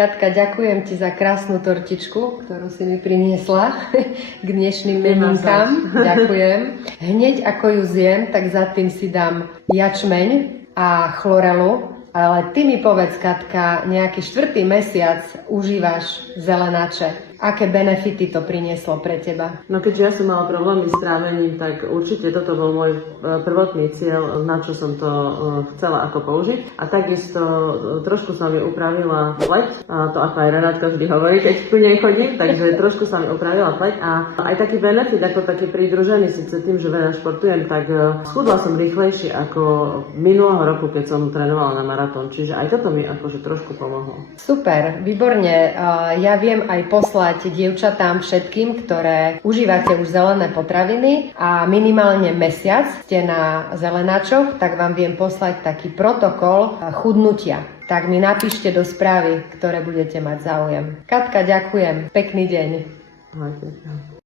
Katka, ďakujem ti za krásnu tortičku, ktorú si mi priniesla k dnešným menunkám. Ďakujem. Hneď ako ju zjem, tak za tým si dám jačmeň a chlorelu. Ale ty mi povedz, Katka, nejaký 4. mesiac užívaš zelenače. Aké benefity to prinieslo pre teba? No keďže ja som mala problémy s trávením, tak určite toto bol môj prvotný cieľ, na čo som to chcela ako použiť. A takisto trošku sa mi upravila pleť, a to ako aj Renátka vždy hovorí, keď ku nej chodím, takže trošku sa mi upravila pleť a aj taký benefit, ako taký pridružený, síce tým, že veľa športujem, tak schudla som rýchlejšie ako minulého roku, keď som trénovala na maratón, čiže aj toto mi akože trošku pomohlo. Super, výborne. Ja viem aj poslať dievčatám všetkým, ktoré užívate už zelené potraviny a minimálne mesiac ste na zelenáčoch, tak vám viem poslať taký protokol chudnutia. Tak mi napíšte do správy, ktoré budete mať záujem. Katka, ďakujem. Pekný deň. Ahojte.